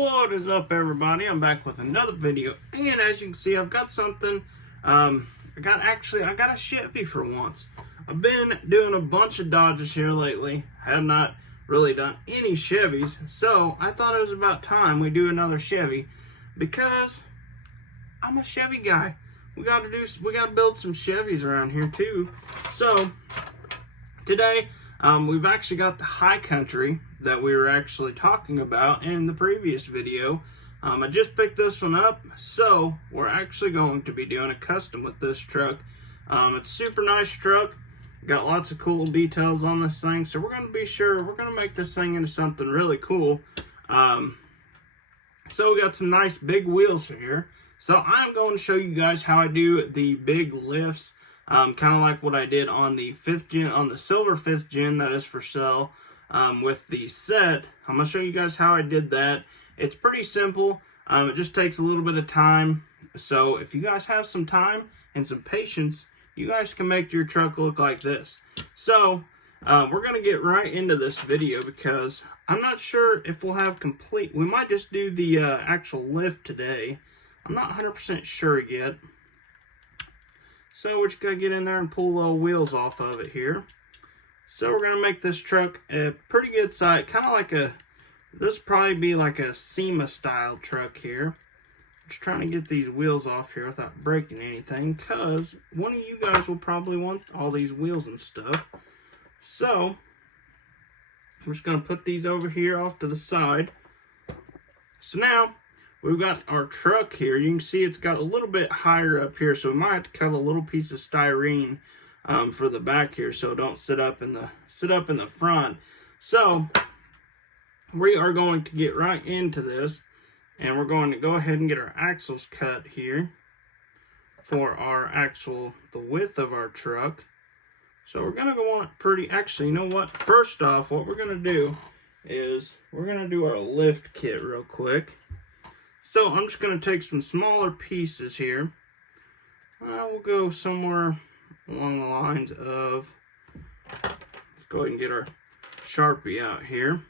What is up, everybody? I'm back with another video, and as you can see, I've got something. I got a Chevy for once. I've been doing a bunch of Dodges here lately. Have not really done any Chevys, so I thought it was about time we do another Chevy because I'm a Chevy guy. We got to build some Chevys around here too. So today, we've actually got the High Country that we were actually talking about in the previous video. I just picked this one up, so we're actually going to be doing a custom with this truck. It's a super nice truck. Got lots of cool details on this thing, so we're going to make this thing into something really cool. So we got some nice big wheels here. So I'm going to show you guys how I do the big lifts. Kind of like what I did on the 5th gen, on the silver 5th gen that is for sale with the set. I'm going to show you guys how I did that. It's pretty simple. It just takes a little bit of time. So if you guys have some time and some patience, you guys can make your truck look like this. So we're going to get right into this video because I'm not sure if we'll have complete. We might just do the actual lift today. I'm not 100% sure yet. So we're just going to get in there and pull the old wheels off of it here. So we're going to make this truck a pretty good size, kind of like this will probably be like a Sema style truck here. Just trying to get these wheels off here without breaking anything, because one of you guys will probably want all these wheels and stuff. So I'm just going to put these over here off to the side. So now we've got our truck here. You can see it's got a little bit higher up here, so we might have to cut a little piece of styrene for the back here, so it don't sit up in the front. So we are going to get right into this, and we're going to go ahead and get our axles cut here for the width of our truck. So we're gonna go on pretty. Actually, you know what? First off, what we're gonna do is we're gonna do our lift kit real quick. So I'm just going to take some smaller pieces here. We'll go somewhere along the lines of, let's go ahead and get our Sharpie out here.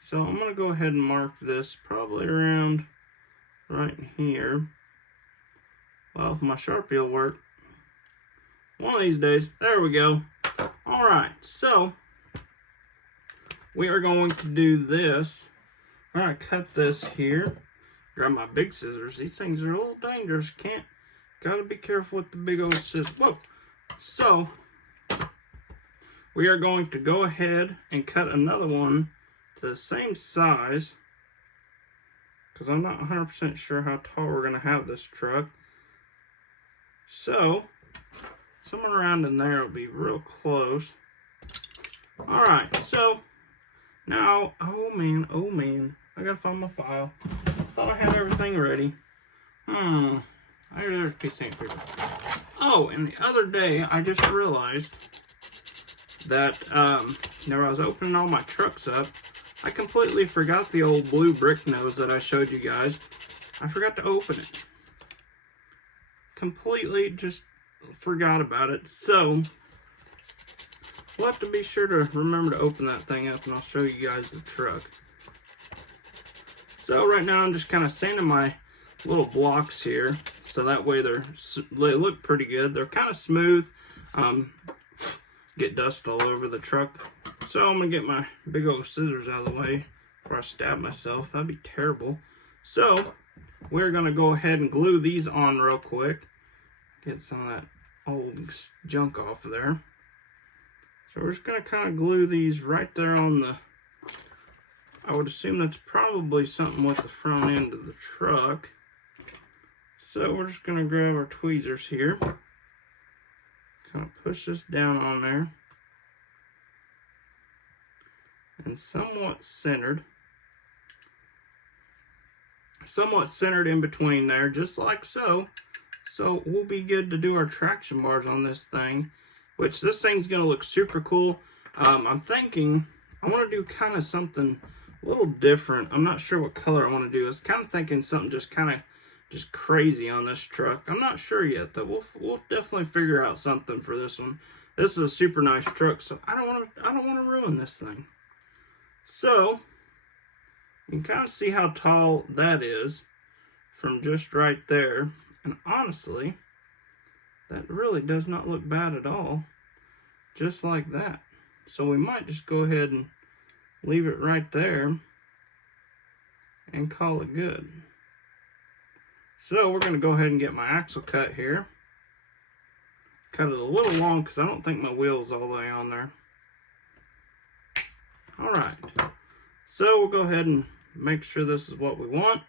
So I'm going to go ahead and mark this probably around right here. Well, if my Sharpie will work one of these days. There we go. Alright, so we are going to do this. I'm going to cut this here. Grab my big scissors. These things are a little dangerous. Gotta be careful with the big old scissors. Whoa! So, we are going to go ahead and cut another one to the same size, because I'm not 100% sure how tall we're going to have this truck. So, somewhere around in there will be real close. Alright, so now, oh man, I gotta find my file. I thought I had everything ready. There's a piece of paper. Oh, and the other day, I just realized that whenever I was opening all my trucks up, I completely forgot the old blue brick nose that I showed you guys. I forgot to open it. Completely just forgot about it. So we'll have to be sure to remember to open that thing up, and I'll show you guys the truck. So right now I'm just kind of sanding my little blocks here, so that way they look pretty good. They're kind of smooth. Get dust all over the truck. So I'm going to get my big old scissors out of the way before I stab myself. That'd be terrible. So we're going to go ahead and glue these on real quick. Get some of that old junk off of there. So we're just going to kind of glue these right there on the, I would assume that's probably something with the front end of the truck. So we're just going to grab our tweezers here. Kind of push this down on there. And somewhat centered in between there, just like so. So we'll be good to do our traction bars on this thing, which this thing's going to look super cool. I'm thinking I want to do kind of something a little different. I'm not sure what color I want to do. I was kind of thinking something just crazy on this truck. I'm not sure yet, though. We'll definitely figure out something for this one. This is a super nice truck, so I don't want to ruin this thing. So You can kind of see how tall that is from just right there. And honestly, that really does not look bad at all. Just like that. So we might just go ahead and leave it right there and call it good. So we're going to go ahead and get my axle cut here. Cut it a little long because I don't think my wheel's all the way on there. Alright, so we'll go ahead and make sure this is what we want.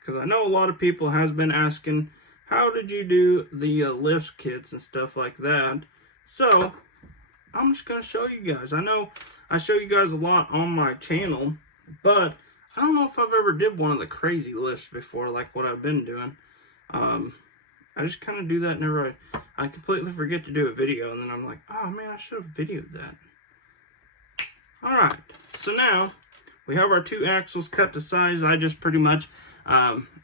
Because I know a lot of people has been asking, how did you do the lift kits and stuff like that? So, I'm just going to show you guys. I know I show you guys a lot on my channel, but I don't know if I've ever did one of the crazy lifts before, like what I've been doing. I just kind of do that whenever I completely forget to do a video, and then I'm like, oh man, I should have videoed that. Alright, so now we have our two axles cut to size. I just pretty much,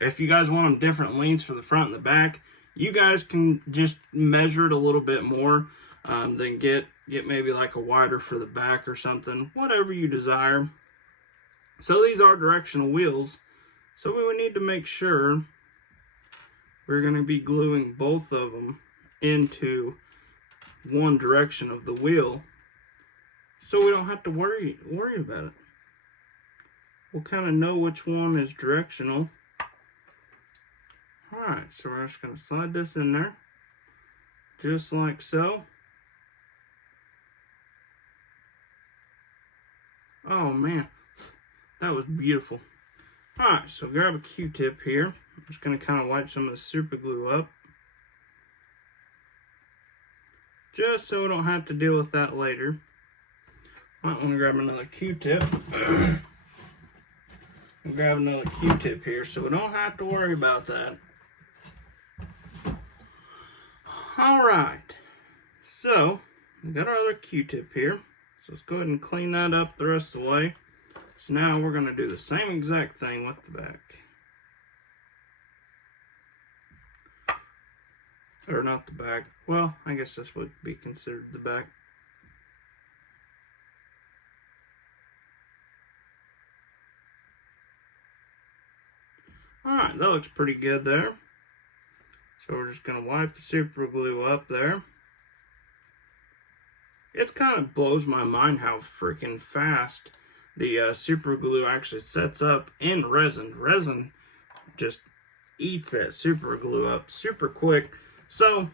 if you guys want them different lengths for the front and the back, you guys can just measure it a little bit more, then get maybe like a wider for the back or something, whatever you desire. So these are directional wheels, so we would need to make sure we're going to be gluing both of them into one direction of the wheel, so we don't have to worry about it. We'll kind of know which one is directional. Alright, so we're just going to slide this in there, just like so. Oh man, that was beautiful. Alright, so grab a Q-tip here. I'm just going to kind of wipe some of the super glue up, just so we don't have to deal with that later. Might want to grab another Q-tip. Grab another Q-tip here so we don't have to worry about that. Alright, so we got our other Q-tip here. So let's go ahead and clean that up the rest of the way. So now we're going to do the same exact thing with the back. Or not the back. Well, I guess this would be considered the back. Alright, that looks pretty good there. So we're just going to wipe the super glue up there. It kind of blows my mind how freaking fast the super glue actually sets up in resin. Resin just eats that super glue up super quick. So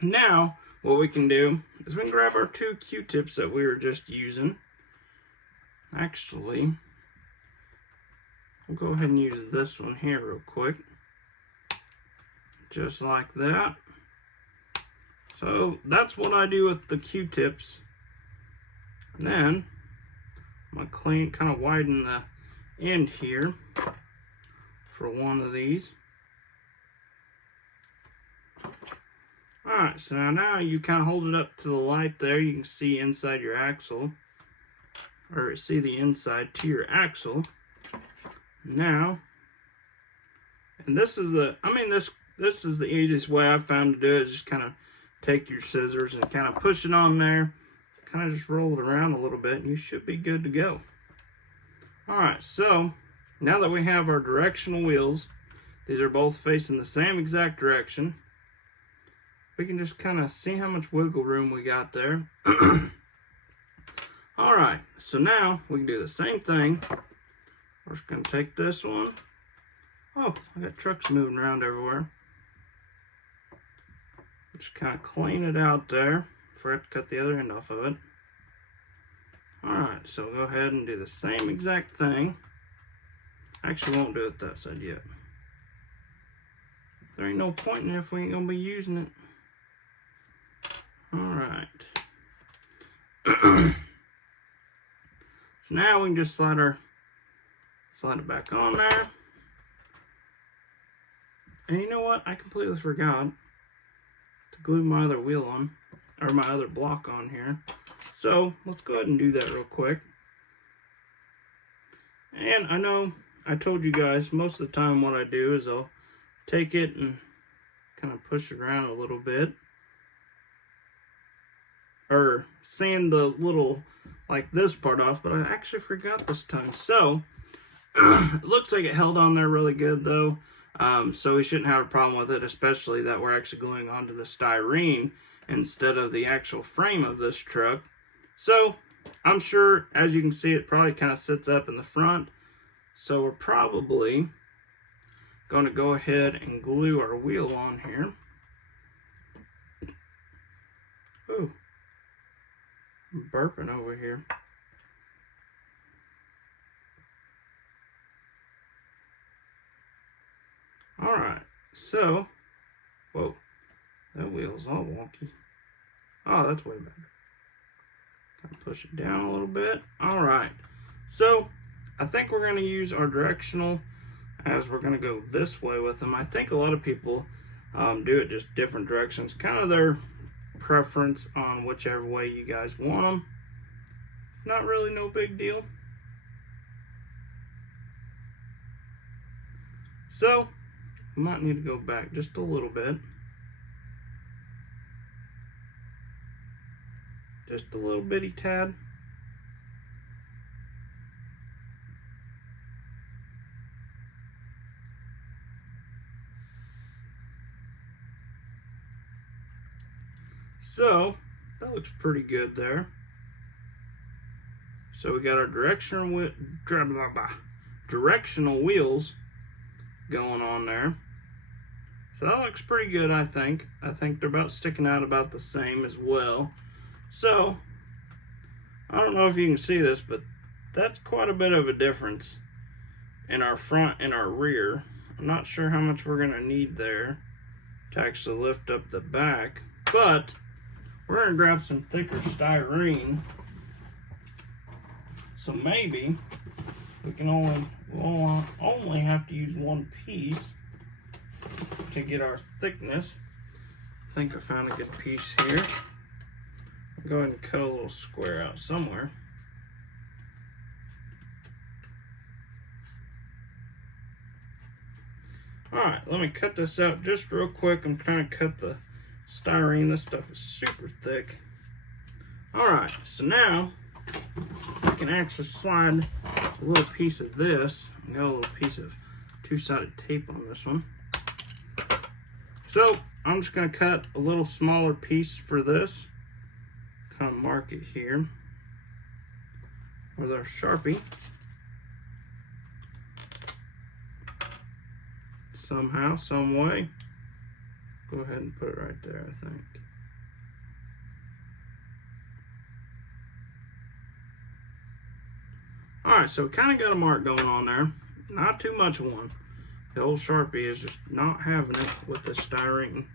now what we can do is we can grab our two Q-tips that we were just using. Actually, we'll go ahead and use this one here real quick. Just like that. So that's what I do with the Q-tips. Then I'm going to kind of widen the end here for one of these. Alright, so now you kind of hold it up to the light there. You can see inside your axle, or see the inside to your axle. Now, and this is the, this is the easiest way I've found to do it, is just kind of take your scissors and kind of push it on there, kind of just roll it around a little bit, and you should be good to go. Alright, so now that we have our directional wheels, these are both facing the same exact direction, we can just kind of see how much wiggle room we got there. Alright, so now we can do the same thing. We're just going to take this one. Oh, I got trucks moving around everywhere. Just kind of clean it out there before I have to cut the other end off of it. Alright, so we'll go ahead and do the same exact thing. Actually, won't do it that side yet. There ain't no point in it if we ain't going to be using it. Alright. So now we can just slide it back on there. And you know what? I completely forgot to glue my other wheel on, or my other block on here. So let's go ahead and do that real quick. And I know I told you guys most of the time what I do is I'll take it and kind of push it around a little bit, or sand the little like this part off, but I actually forgot this time. So it looks like it held on there really good though. So we shouldn't have a problem with it, especially that we're actually gluing onto the styrene instead of the actual frame of this truck. So I'm sure, as you can see, it probably kind of sits up in the front. So we're probably going to go ahead and glue our wheel on here. Ooh, I'm burping over here. Alright, so, whoa, that wheel's all wonky. Oh, that's way better. Kind of push it down a little bit. Alright, so I think we're going to use our directional as we're going to go this way with them. I think a lot of people do it just different directions, kind of their preference on whichever way you guys want them. Not really no big deal. So might need to go back just a little bit. Just a little bitty tad. So that looks pretty good there. So we got our directional wheels going on there. So that looks pretty good, I think. I think they're about sticking out about the same as well. So I don't know if you can see this, but that's quite a bit of a difference in our front and our rear. I'm not sure how much we're going to need there to actually lift up the back, but we're going to grab some thicker styrene. So maybe we can only have to use one piece to get our thickness. I think I found a good piece here. I'll go ahead and cut a little square out somewhere. Alright, let me cut this out just real quick. I'm trying to cut the styrene. This stuff is super thick. Alright, so now I can actually slide a little piece of this. I got a little piece of two-sided tape on this one. So I'm just going to cut a little smaller piece for this. Kind of mark it here with our Sharpie. Somehow, some way. Go ahead and put it right there, I think. Alright, so we kind of got a mark going on there. Not too much of one. The old Sharpie is just not having it with the styrene.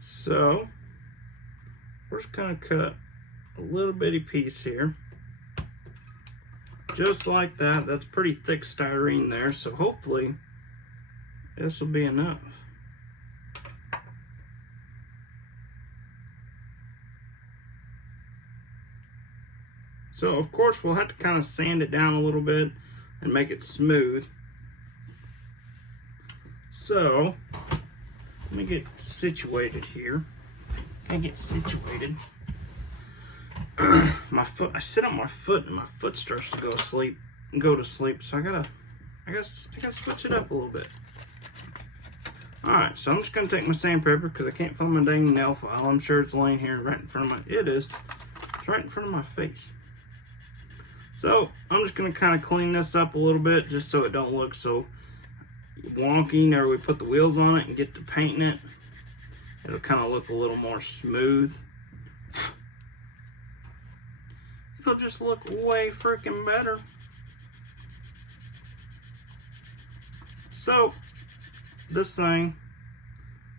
So, we're just going to cut a little bitty piece here. Just like that. That's pretty thick styrene there, so hopefully this will be enough. So of course we'll have to kind of sand it down a little bit and make it smooth. So let me get situated here. I sit on my foot and my foot starts to go to sleep. So I gotta switch it up a little bit. Alright, so I'm just gonna take my sandpaper because I can't find my dang nail file. I'm sure it's laying here right in front of it's right in front of my face. So I'm just gonna kind of clean this up a little bit just so it don't look so wonky. Whenever we put the wheels on it and get to painting it, it'll kind of look a little more smooth. It'll just look way freaking better. So this thing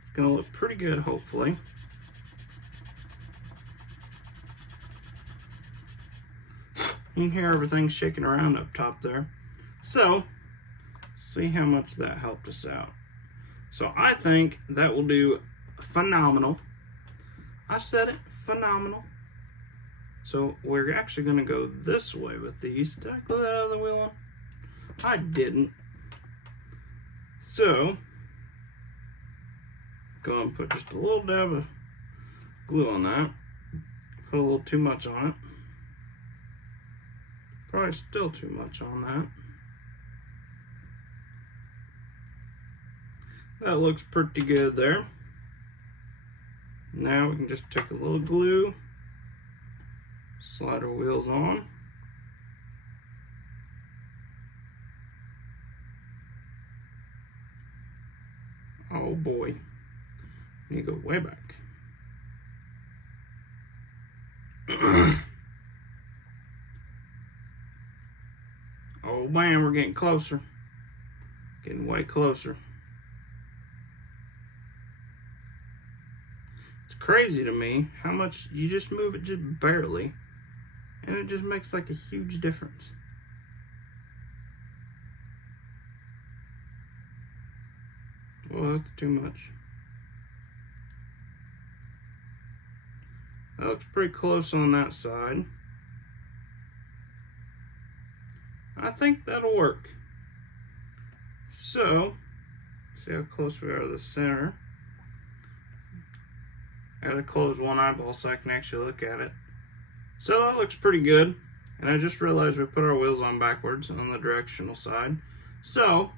is gonna look pretty good, hopefully. You can hear everything shaking around up top there. So see how much that helped us out. So I think that will do phenomenal. I said it, phenomenal. So we're actually going to go this way with these. Did I glue that other wheel on? I didn't. So go and put just a little dab of glue on that. Put a little too much on it. Probably still too much on that. That looks pretty good there. Now we can just take a little glue, slide our wheels on. Oh boy, need to go way back. Oh man, we're getting closer. Getting way closer. It's crazy to me how much you just move it just barely, and it just makes like a huge difference. Well, that's too much. That looks pretty close on that side. I think that'll work. So, see how close we are to the center. I gotta close one eyeball so I can actually look at it. So that looks pretty good. And I just realized we put our wheels on backwards on the directional side. So,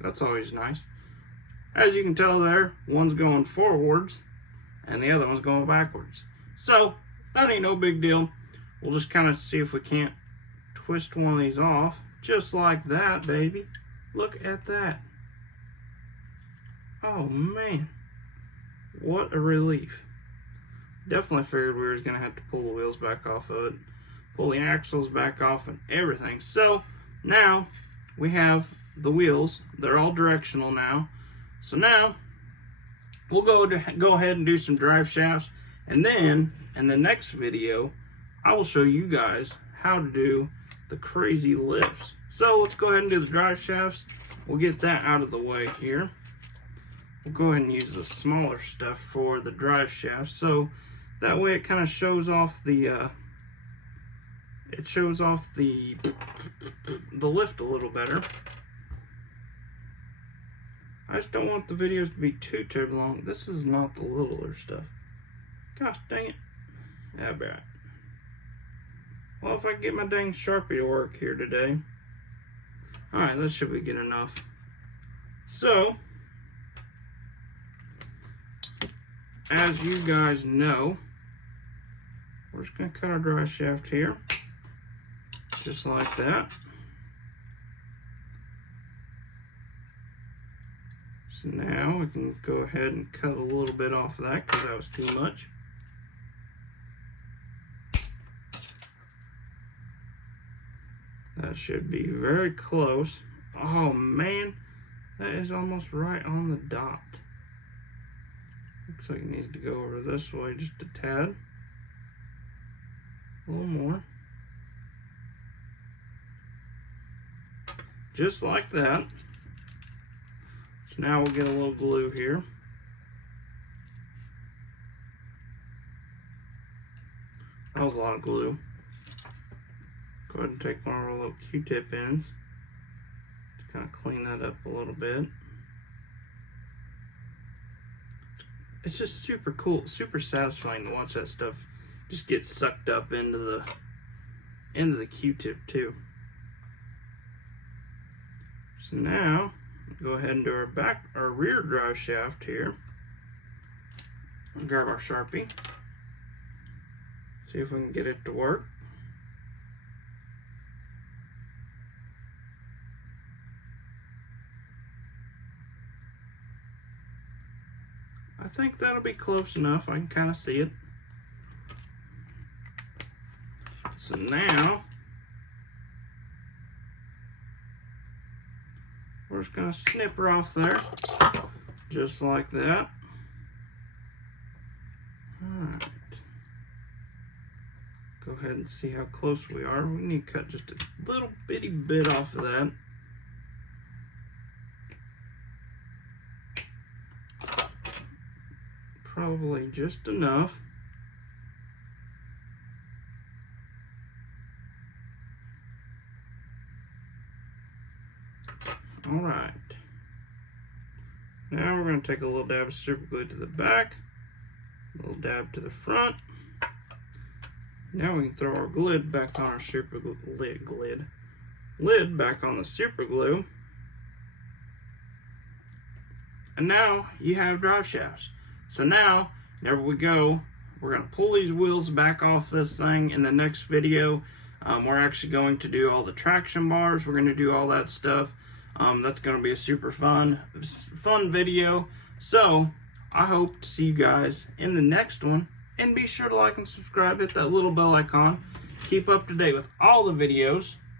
that's always nice. As you can tell there, one's going forwards and the other one's going backwards. So, that ain't no big deal. We'll just kind of see if we can't twist one of these off. Just like that, baby. Look at that. Oh, man. What a relief. Definitely figured we were going to have to pull the wheels back off of it. Pull the axles back off and everything. So, now we have the wheels. They're all directional now. So now, we'll go ahead and do some drive shafts. And then, in the next video, I will show you guys how to do the crazy lifts. So, let's go ahead and do the drive shafts. We'll get that out of the way here. We'll go ahead and use the smaller stuff for the drive shafts. So, that way it kind of shows off the, the lift a little better. I just don't want the videos to be too long. This is not the littler stuff. Gosh dang it. Yeah, bad. Well, if I can get my dang Sharpie to work here today. Alright, that should be good enough. So, as you guys know, we're just going to cut our drive shaft here. Just like that. So now we can go ahead and cut a little bit off of that because that was too much. That should be very close. Oh man, that is almost right on the dot. Looks like it needs to go over this way just a tad. A little more. Just like that. So now we'll get a little glue here. That was a lot of glue. Go ahead and take one of our little Q-tip ends to kind of clean that up a little bit. It's just super cool, super satisfying to watch that stuff just get sucked up into the Q-tip too. So now, go ahead and do our rear drive shaft here. And grab our Sharpie. See if we can get it to work. I think that'll be close enough. I can kind of see it. So now, we're just going to snip her off there, just like that. Alright. Go ahead and see how close we are. We need to cut just a little bitty bit off of that. Probably just enough. Alright. Now we're going to take a little dab of super glue to the back, a little dab to the front. Now we can throw our lid back on our lid back on the super glue. And now you have drive shafts. So now, whenever we go, we're going to pull these wheels back off this thing. In the next video, we're actually going to do all the traction bars. We're going to do all that stuff. That's going to be a super fun video. So I hope to see you guys in the next one. And be sure to like and subscribe, hit that little bell icon. Keep up to date with all the videos.